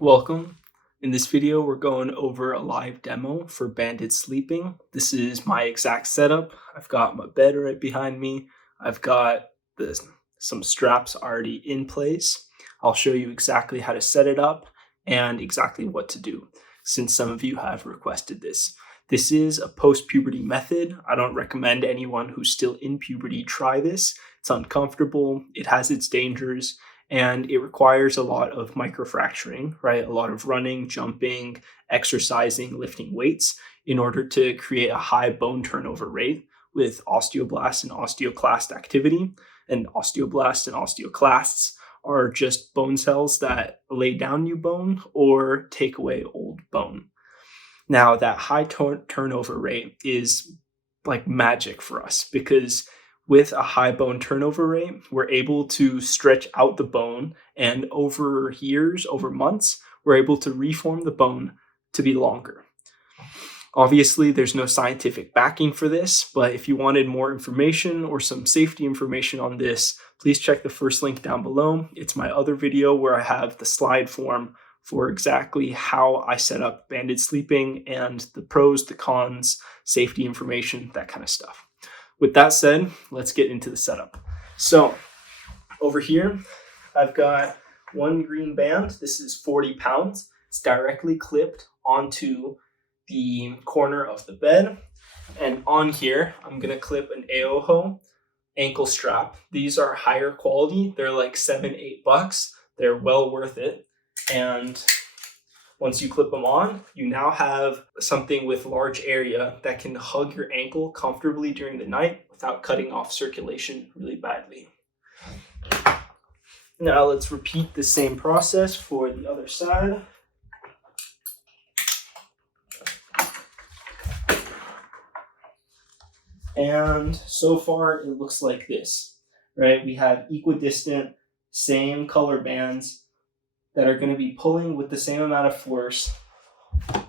Welcome. In this video, we're going over a live demo for banded sleeping. This is my exact setup. I've got my bed right behind me. I've got some straps already in place. I'll show you exactly how to set it up and exactly what to do, since some of you have requested this. This is a post-puberty method. I don't recommend anyone who's still in puberty try this. It's uncomfortable, it has its dangers, and it requires a lot of microfracturing, right? A lot of running, jumping, exercising, lifting weights in order to create a high bone turnover rate with osteoblast and osteoclast activity. And osteoblasts and osteoclasts are just bone cells that lay down new bone or take away old bone. Now, that high turnover rate is like magic for us because with a high bone turnover rate, we're able to stretch out the bone, and over years, over months, we're able to reform the bone to be longer. Obviously, there's no scientific backing for this, but if you wanted more information or some safety information on this, please check the first link down below. It's my other video where I have the slide form for exactly how I set up banded sleeping and the pros, the cons, safety information, that kind of stuff. With that said, let's get into the setup. So over here, I've got one green band. This is 40 pounds. It's directly clipped onto the corner of the bed. And on here, I'm going to clip an AOHO ankle strap. These are higher quality. They're like $7-8. They're well worth it. And once you clip them on, you now have something with large area that can hug your ankle comfortably during the night without cutting off circulation really badly. Now let's repeat the same process for the other side. And so far it looks like this, right? We have equidistant, same color bands that are going to be pulling with the same amount of force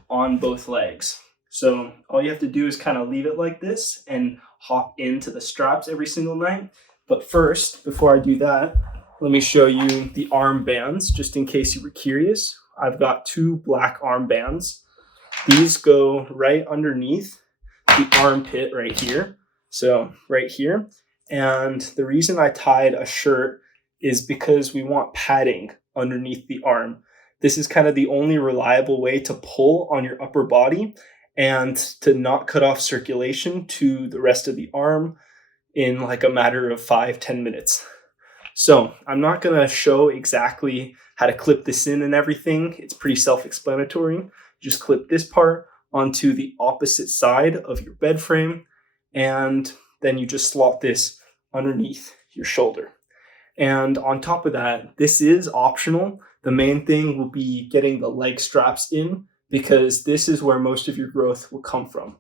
on both legs. So all you have to do is kind of leave it like this and hop into the straps every single night. But first, before I do that, let me show you the arm bands, just in case you were curious. I've got two black arm bands. These go right underneath the armpit right here. So right here. And the reason I tied a shirt is because we want padding underneath the arm. This is kind of the only reliable way to pull on your upper body and to not cut off circulation to the rest of the arm in like a matter of 5-10 minutes. So I'm not going to show exactly how to clip this in and everything. It's pretty self-explanatory. Just clip this part onto the opposite side of your bed frame, and then you just slot this underneath your shoulder. And on top of that, this is optional. The main thing will be getting the leg straps in because this is where most of your growth will come from.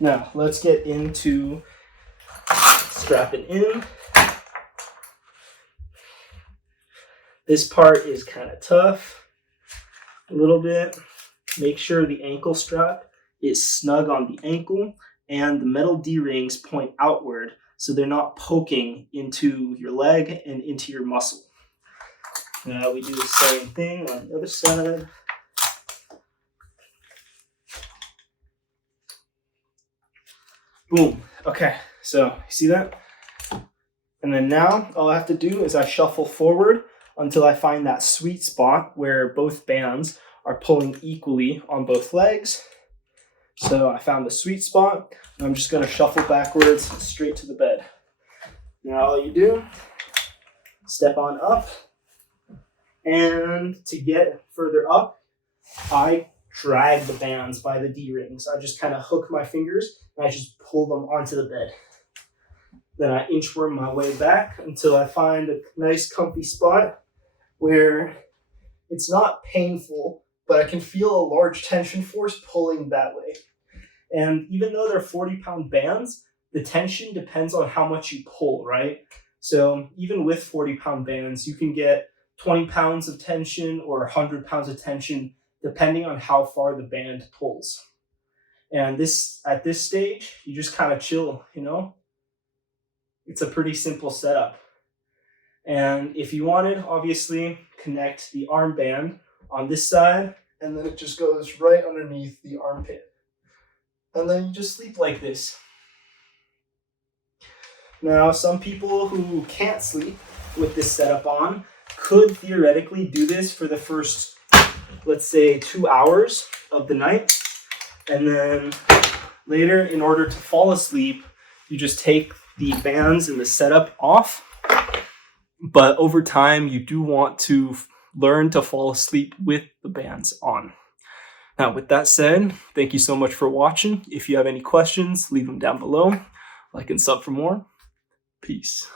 Now, let's get into strapping in. This part is kind of tough, a little bit. Make sure the ankle strap is snug on the ankle and the metal D-rings point outward so they're not poking into your leg and into your muscle. Now we do the same thing on the other side. Boom. Okay, so you see that? And then now all I have to do is I shuffle forward until I find that sweet spot where both bands are pulling equally on both legs. So I found the sweet spot. I'm just going to shuffle backwards straight to the bed. Now all you do, step on up. And to get further up, I drag the bands by the D-rings. I just kind of hook my fingers and I just pull them onto the bed. Then I inchworm my way back until I find a nice comfy spot where it's not painful, but I can feel a large tension force pulling that way. And even though they're 40-pound bands, the tension depends on how much you pull, right? So even with 40-pound bands, you can get 20 pounds of tension or 100 pounds of tension, depending on how far the band pulls. And at this stage, you just kind of chill, you know? It's a pretty simple setup. And if you wanted, obviously, connect the armband on this side, and then it just goes right underneath the armpit. And then you just sleep like this. Now, some people who can't sleep with this setup on could theoretically do this for the first, let's say, 2 hours of the night. And then later, in order to fall asleep, you just take the bands and the setup off. But over time, you do want to learn to fall asleep with the bands on. Now, with that said, thank you so much for watching. If you have any questions, leave them down below. Like and sub for more. Peace.